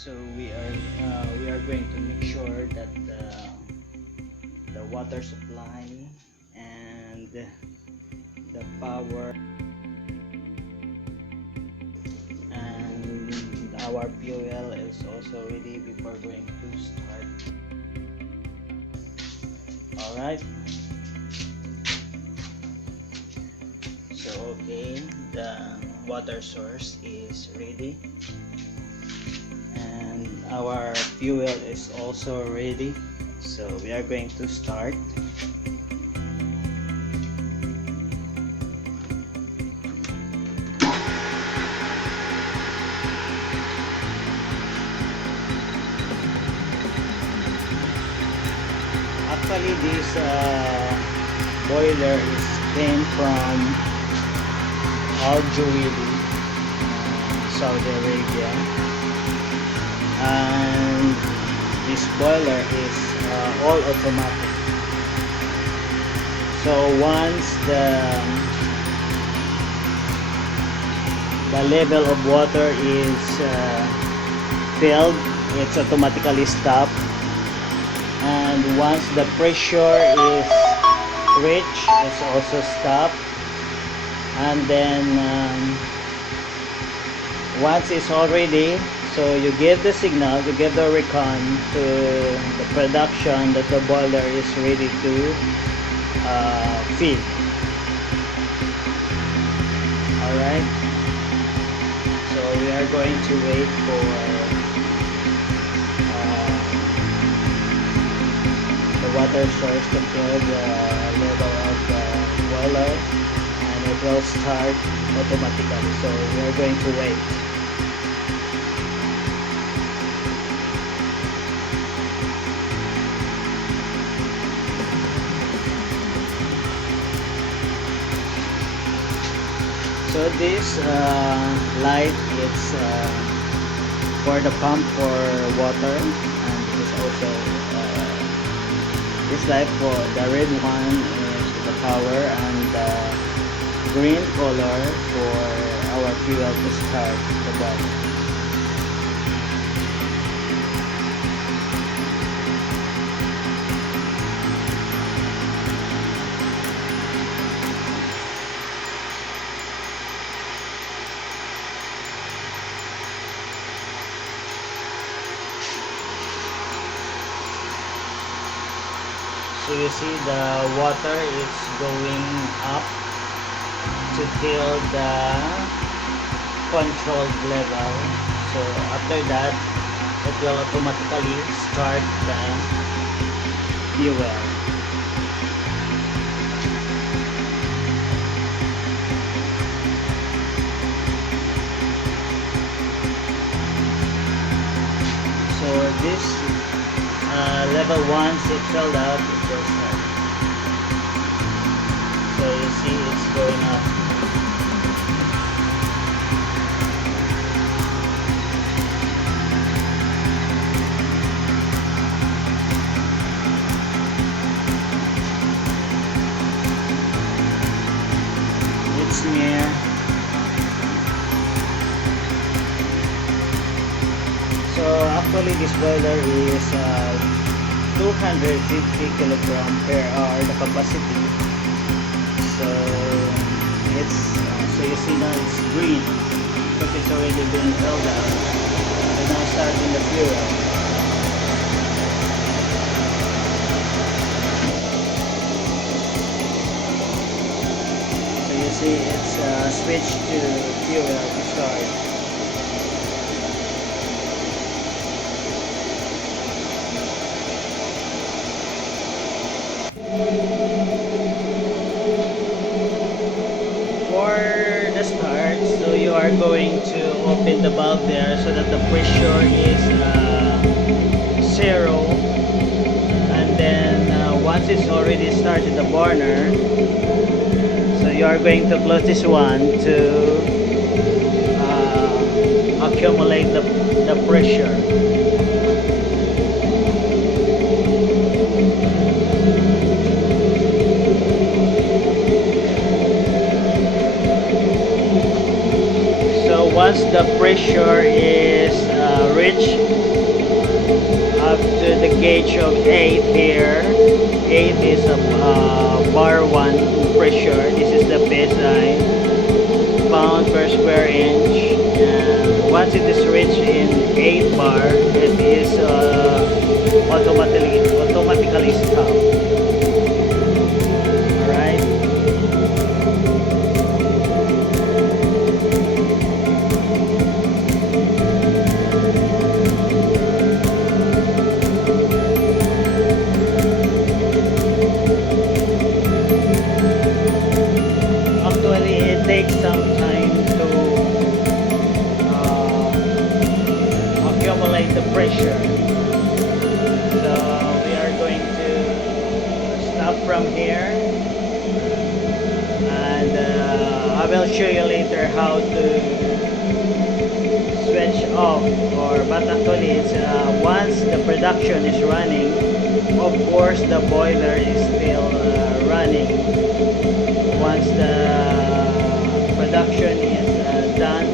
So we are going to make sure that the water supply and the power and our fuel is also ready before going to start. Alright, so okay, the water source is ready and our fuel is also ready, so we are going to start. Actually this boiler is came from al-joaidi, Saudi Arabia, and this boiler is all automatic. So once the level of water is filled, it's automatically stopped, and once the pressure is reached, it's also stopped, and then once it's all ready, so you give the signal, you give the recon to the production that the boiler is ready to feed. Alright, so we are going to wait for the water source to fill the level of the boiler, and it will start automatically, so we are going to wait. So this light is for the pump for water, and this also this light for the red one is the power, and the green color for our fuel to start the boiler. So you see the water is going up to fill the controlled level. So after that, it will automatically start the fuel. So this level once it filled up, it will start. So you see it's going up. It's near. So actually this boiler is 250 kilogram per hour the capacity. So it's so you see now it's green because it's already been filled up. So now starting the fuel. So you see it's switched to fuel to start. For the start, so you are going to open the valve there so that the pressure is 0, and then once it's already started the burner, so you are going to close this one to accumulate the pressure. Once the pressure is reached switch up to the gauge of 8 here. 8 is a bar 1 pressure. This is the PSI, pound per square inch. And once it is reached in 8 bar, it is automatically stopped. Alright. Actually, it takes some time to accumulate the pressure. So we are going to stop from here, and I will show you later how to switch off, but actually it's once the production is running, of course the boiler is still running. Once the production is done,